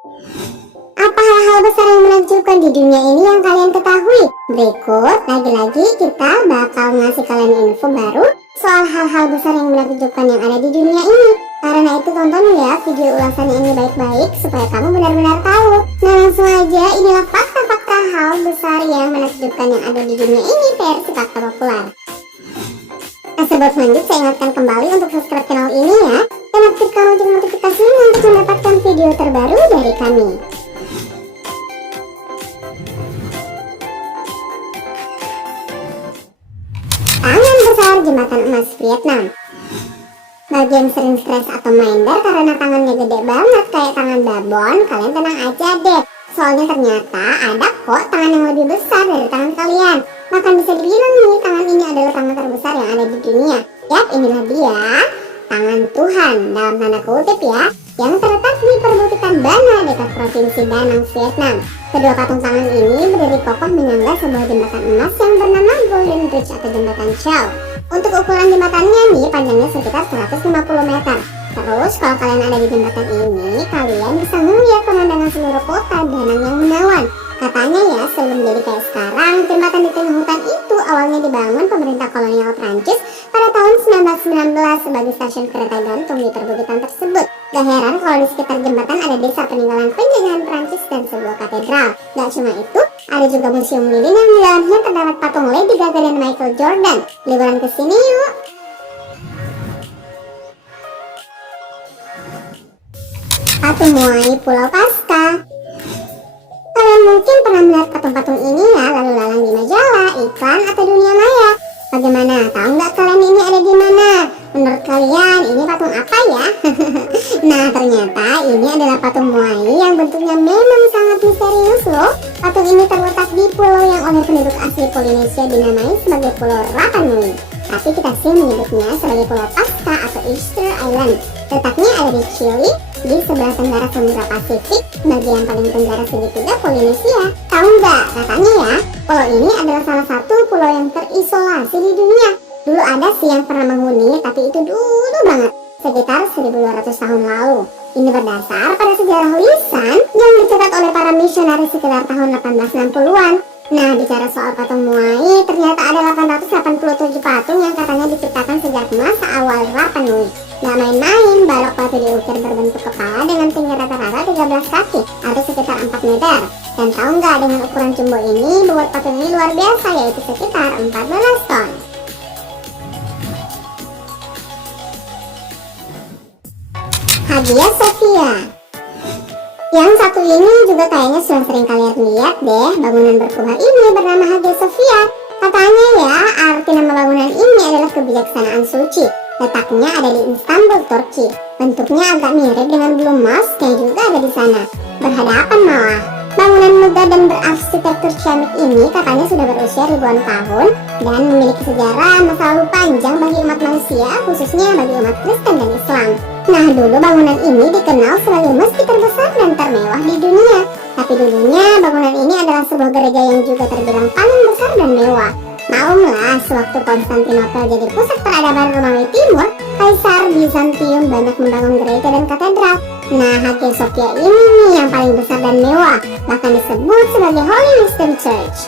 Apa hal-hal besar yang menakjubkan di dunia ini yang kalian ketahui? Berikut, lagi-lagi kita bakal ngasih kalian info baru soal hal-hal besar yang menakjubkan yang ada di dunia ini. Karena itu tonton ya video ulasan ini baik-baik supaya kamu benar-benar tahu. Nah langsung aja, inilah fakta-fakta hal besar yang menakjubkan yang ada di dunia ini versi fakta populer. Nah sebelum lanjut, saya ingatkan kembali untuk subscribe channel ini ya, dan aktifkan lonceng notifikasinya untuk mendapatkan video terbaru dari kami. Tangan besar jembatan emas Vietnam. Bagi yang sering stres atau minder karena tangannya gede banget kayak tangan babon, kalian tenang aja deh. Soalnya ternyata ada kok tangan yang lebih besar dari tangan kalian. Bahkan bisa dibilang nih, tangan ini adalah tangan terbesar yang ada di dunia. Yap, inilah dia, tangan Tuhan dalam tanda kutip ya, yang terletak di perbukitan Bana dekat provinsi Da Nang, Vietnam. Kedua patung tangan ini berdiri kokoh menyangga sebuah jembatan emas yang bernama Golden Bridge atau jembatan Chow. Untuk ukuran jembatannya nih, panjangnya sekitar 150 meter. Terus kalau kalian ada di jembatan ini, kalian bisa melihat pemandangan seluruh kota Da Nang yang menawan. Katanya ya, sebelum jadi kayak sekarang, jembatan di tengah hutan itu awalnya dibangun pemerintah kolonial Prancis pada tahun 1919 sebagai stasiun kereta gantung di perbukitan tersebut. Gak heran kalau di sekitar jembatan ada desa peninggalan penjajahan Prancis dan sebuah katedral. Gak cuma itu, ada juga museum lilin yang di dalamnya terdapat patung Lady Gaga dan Michael Jordan. Liburan ke sini yuk! Patung Moai Pulau Paska. Kalian mungkin pernah melihat patung-patung ini ya, lalu lalang di majalah, iklan, atau dunia maya. Bagaimana? Tahu nggak kalian ini ada di mana? Menurut kalian ini patung apa ya? Nah ternyata ini adalah patung Moai yang bentuknya memang sangat misterius loh. Patung ini terletak di pulau yang oleh penduduk asli Polinesia dinamai sebagai Pulau Rapa Nui. Tapi kita sih menyebutnya sebagai Pulau Paska atau Easter Island. Letaknya ada di Chile, di sebelah tenggara Samudra Pasifik, bagian paling tenggara segitiga Polinesia. Tahu nggak? Katanya ya, pulau ini adalah salah satu pulau yang terisolasi di dunia. Dulu ada sih yang pernah menghuni, tapi itu dulu banget, sekitar 1200 tahun lalu. Ini berdasar pada sejarah lisan yang dicatat oleh para misionaris sekitar tahun 1860-an. Nah, bicara soal patung Moai, ternyata ada 887 patung yang katanya diciptakan sejak masa awal Rapa Nui. Gak main-main, balok batu diukir berbentuk kepala dengan tinggi rata-rata 13 kaki atau sekitar 4 meter. Dan tahu nggak, dengan ukuran jumbo ini, bobot patung ini luar biasa, yaitu sekitar 14 ton. Hagia Sophia. Yang satu ini juga kayaknya sudah sering kalian lihat deh, bangunan berkubah ini bernama Hagia Sophia. Katanya ya, arti nama bangunan ini adalah kebijaksanaan suci. Letaknya ada di Istanbul, Turki. Bentuknya agak mirip dengan Blue Mosque yang juga ada di sana, berhadapan malah. Bangunan megah dan berarsitektur ciamik ini katanya sudah berusia ribuan tahun dan memiliki sejarah masa lalu panjang bagi umat manusia, khususnya bagi umat Kristen dan Islam. Nah, dulu bangunan ini dikenal sebagai masjid terbesar dan termewah di dunia. Tapi dulunya bangunan ini adalah sebuah gereja yang juga terbilang paling besar dan mewah. Maklumlah, sewaktu Konstantinopel jadi pusat peradaban Romawi Timur, Kaisar Bizantium banyak membangun gereja dan katedral. Nah, Hagia Sophia ini nih yang paling besar dan mewah, bahkan disebut sebagai Holy Wisdom Church.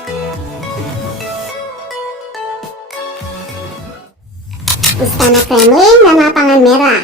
Istana Kremlin dan Lapangan Merah.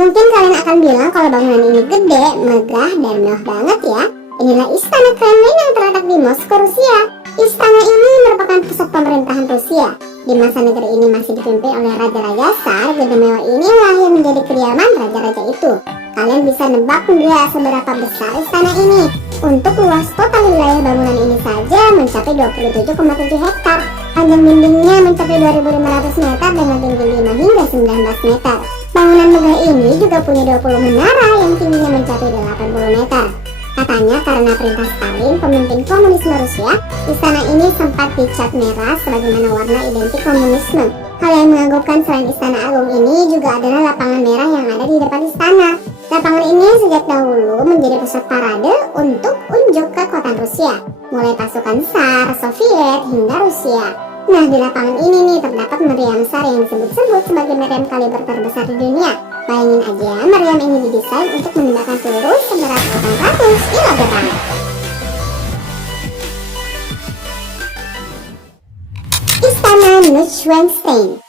Mungkin kalian akan bilang kalau bangunan ini gede, megah, dan mewah banget ya. Inilah Istana Kremlin yang terletak di Moskow, Rusia. Istana ini merupakan pusat pemerintahan Rusia. Di masa negeri ini masih dipimpin oleh Raja-Raja Tsar, gedung mewah inilah yang menjadi kediaman raja-raja itu. Kalian bisa nebak nggak seberapa besar istana ini? Untuk luas total wilayah bangunan ini saja mencapai 27,7 hektar. Panjang dindingnya mencapai 2.500 meter dengan tinggi 5 hingga 19 meter. Bangunan megah ini juga punya 20 menara yang tingginya mencapai 80 meter. Katanya karena perintah Stalin, pemimpin komunisme Rusia, istana ini sempat dicat merah sebagaimana warna identik komunisme. Hal yang mengagumkan selain istana agung ini juga adalah lapangan merah yang ada di depan istana. Lapangan ini sejak dahulu menjadi pusat parade untuk unjuk kekuatan Rusia, mulai pasukan Tsar, Soviet, hingga Rusia. Nah, di lapangan ini nih terdapat meriam SAR yang disebut-sebut sebagai meriam kaliber terbesar di dunia. Bayangin aja, meriam ini didesain untuk menembakkan peluru seberat Neuschwanstein.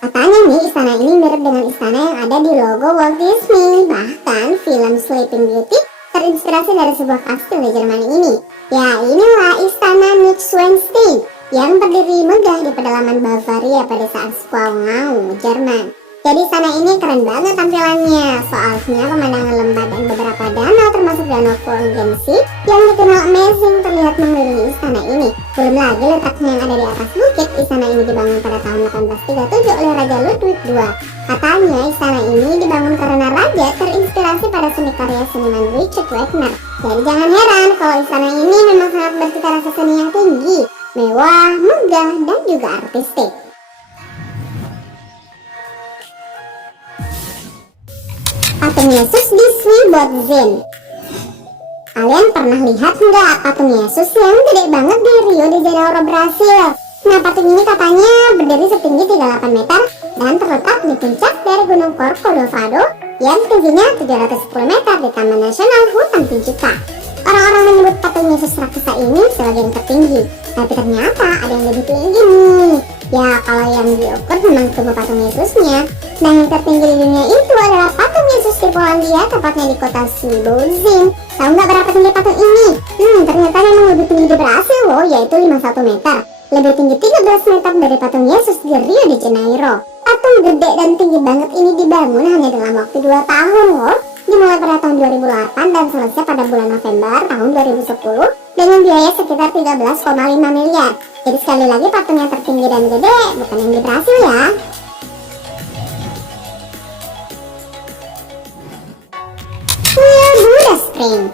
Katanya nih, istana ini mirip dengan istana yang ada di logo Walt Disney. Bahkan film Sleeping Beauty terinspirasi dari sebuah kastil di Jerman ini. Ya, inilah istana Neuschwanstein yang berdiri megah di pedalaman Bavaria pada saat Spaulding, Jerman. Jadi istana ini keren banget tampilannya. Soalnya pemandangan lembah dan beberapa danau termasuk danau Fornsee yang dikenal amazing terlihat mengelilingi istana ini. Belum lagi letaknya yang ada di atas bukit. Istana ini dibangun pada tahun 1837 oleh Raja Ludwig II. Katanya istana ini dibangun karena raja terinspirasi pada seni karya seniman Richard Wagner. Jadi jangan heran kalau istana ini memang sangat bercita rasa seni yang tinggi, mewah, megah, dan juga artistik. Patung Yesus di Swiebodzin. Kalian pernah lihat nggak patung Yesus yang gede banget di Rio de Janeiro, Brasil? Nah, patung ini katanya berdiri setinggi 38 meter dan terletak di puncak dari Gunung Corcovado yang tingginya 710 meter di Taman Nasional Hutan Pinjuka. Orang-orang menyebut patung Yesus raksasa ini sebagai yang tertinggi, tapi ternyata ada yang lebih tinggi nih. Ya, kalau yang diukur memang tubuh patung Yesusnya. Nah, yang tertinggi di dunia itu adalah patung Yesus di Polandia, tepatnya di kota Swiebodzin. Tahu nggak berapa tinggi patung ini? Ternyata memang lebih tinggi di Brasil loh, yaitu 51 meter. Lebih tinggi 13 meter dari patung Yesus di Rio de Janeiro. Patung gede dan tinggi banget ini dibangun hanya dalam waktu 2 tahun loh. Dimulai pada tahun 2008 dan selesai pada bulan November tahun 2010 dengan biaya sekitar 13,5 miliar. Jadi sekali lagi patung yang tertinggi dan gede bukan yang di Brasil ya. Kuil Buddha Spring.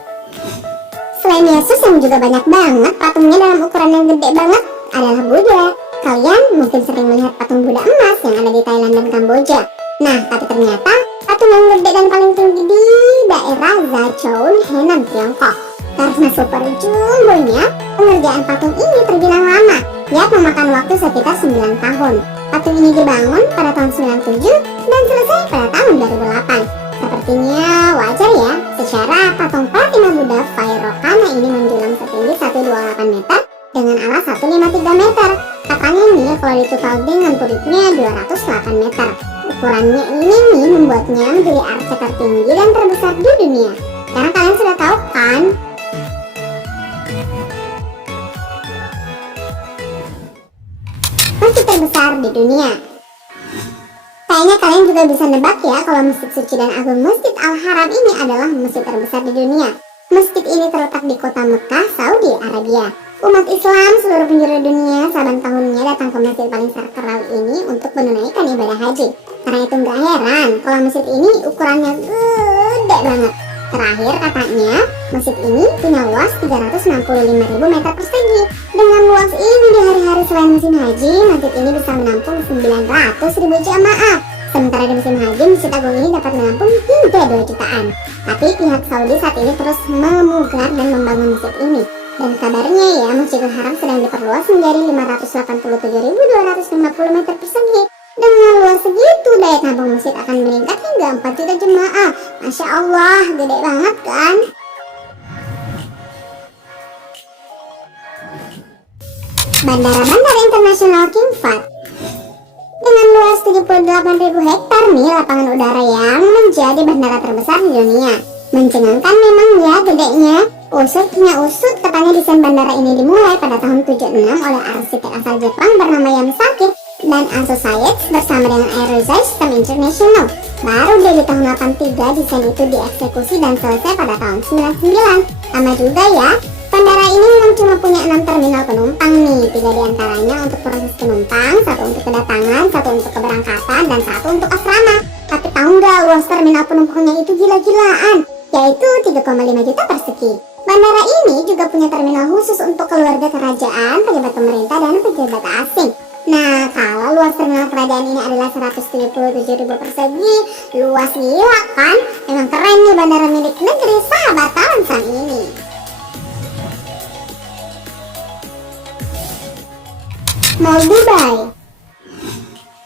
Selain Yesus yang juga banyak banget patungnya dalam ukuran yang gede banget adalah Buddha. Kalian mungkin sering melihat patung Buddha emas yang ada di Thailand dan Kamboja. Nah, tapi ternyata patung yang gede dan paling tinggi di daerah Zhaochun, Henan, Tiongkok. Karena super jumbonya, pengerjaan patung ini terbilang lama, yakni memakan waktu sekitar 9 tahun. Patung ini dibangun pada tahun 97 dan selesai pada tahun 2008. Sepertinya wajar ya, secara patung Pratima Buddha Vairocana ini menjulang setinggi 128 meter dengan alas 153 meter. Katanya nih kalau ditotal dengan kulitnya 208 meter. Ukurannya ini nih membuatnya menjadi arca tertinggi dan terbesar di dunia. Karena kalian sudah tahu kan? Masjid terbesar di dunia. Kayaknya kalian juga bisa nebak ya kalau Masjid Suci dan Agung Masjid Al-Haram ini adalah masjid terbesar di dunia. Masjid ini terletak di kota Mekah, Saudi Arabia. Umat Islam seluruh penjuru dunia saban tahunnya datang ke masjid paling sakral ini untuk menunaikan ibadah haji. Karena itu nggak heran kalau masjid ini ukurannya gede banget. Terakhir katanya, masjid ini punya luas 365.000 meter persegi. Dengan luas ini di hari-hari selain musim haji, masjid ini bisa menampung 900.000 jamaah. Sementara di musim haji, Masjid Agung ini dapat menampung hingga 2 jutaan. Tapi pihak Saudi saat ini terus memugar dan membangun masjid ini. Dan kabarnya ya, Masjidil Haram sedang diperluas menjadi 587.250 meter persegi. Dengan luas segitu, daya tampung masjid akan meningkat hingga 4 juta jemaah. Masya Allah, gede banget kan? Bandara-bandara internasional King Fahd. Dengan luas 78.000 hektar nih lapangan udara yang menjadi bandara terbesar di dunia. Mencengangkan memang ya gedenya. Usut punya usut, katanya desain bandara ini dimulai pada tahun 76 oleh arsitek asal Jepang bernama Yamazaki dan Associates bersama dengan Aerospace System International. Baru deh di tahun 83 desain itu dieksekusi dan selesai pada tahun 99. Lama juga ya. Bandara ini memang cuma punya 6 terminal penumpang nih, 3 diantaranya untuk proses penumpang, 1 untuk kedatangan, 1 untuk keberangkatan, dan 1 untuk asrama. Tapi tahu nggak luas terminal penumpangnya itu gila-gilaan, yaitu 3,5 juta persegi. Bandara ini juga punya terminal khusus untuk keluarga kerajaan, pejabat pemerintah, dan pejabat asing. Nah, kalau luas terminal kerajaan ini adalah 177.000 persegi, luas gila kan? Emang keren nih bandara milik negeri sahabat Taransan ini. Mall Dubai.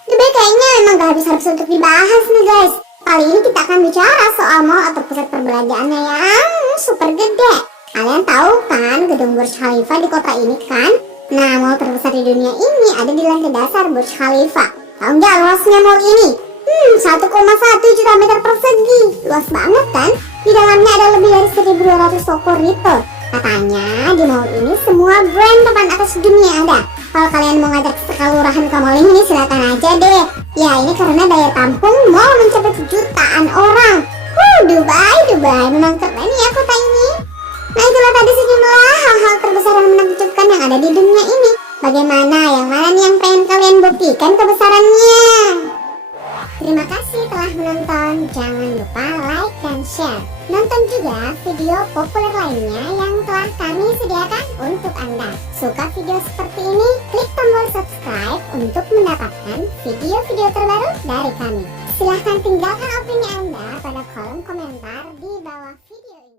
Dubai kayaknya emang gak habis-habis untuk dibahas nih guys. Kali ini kita akan bicara soal mall atau pusat perbelanjaannya yang super gede. Kalian tahu kan gedung Burj Khalifa di kota ini kan? Nah, mall terbesar di dunia ini ada di lantai dasar Burj Khalifa. Tahu nggak luasnya mall ini? 1,1 juta meter persegi. Luas banget kan? Di dalamnya ada lebih dari 1.200 toko retail. Katanya di mall ini semua brand papan atas dunia ada. Kalau kalian mau ngajak sekelurahan ke mall ini, silakan aja deh. Ya, ini karena daya tampung mall mencapai jutaan orang. Dubai, memang keren ya kota ini. Nah, itulah tadi sejumlah hal-hal terbesar dan menakjubkan yang ada di dunia ini. Bagaimana? Yang mana nih yang pengen kalian buktikan kebesarannya? Terima kasih telah menonton. Jangan lupa like dan share. Nonton juga video populer lainnya yang telah kami sediakan untuk Anda. Suka video seperti ini? Klik tombol subscribe untuk mendapatkan video-video terbaru dari kami. Silahkan tinggalkan opini Anda pada kolom komentar di bawah video ini.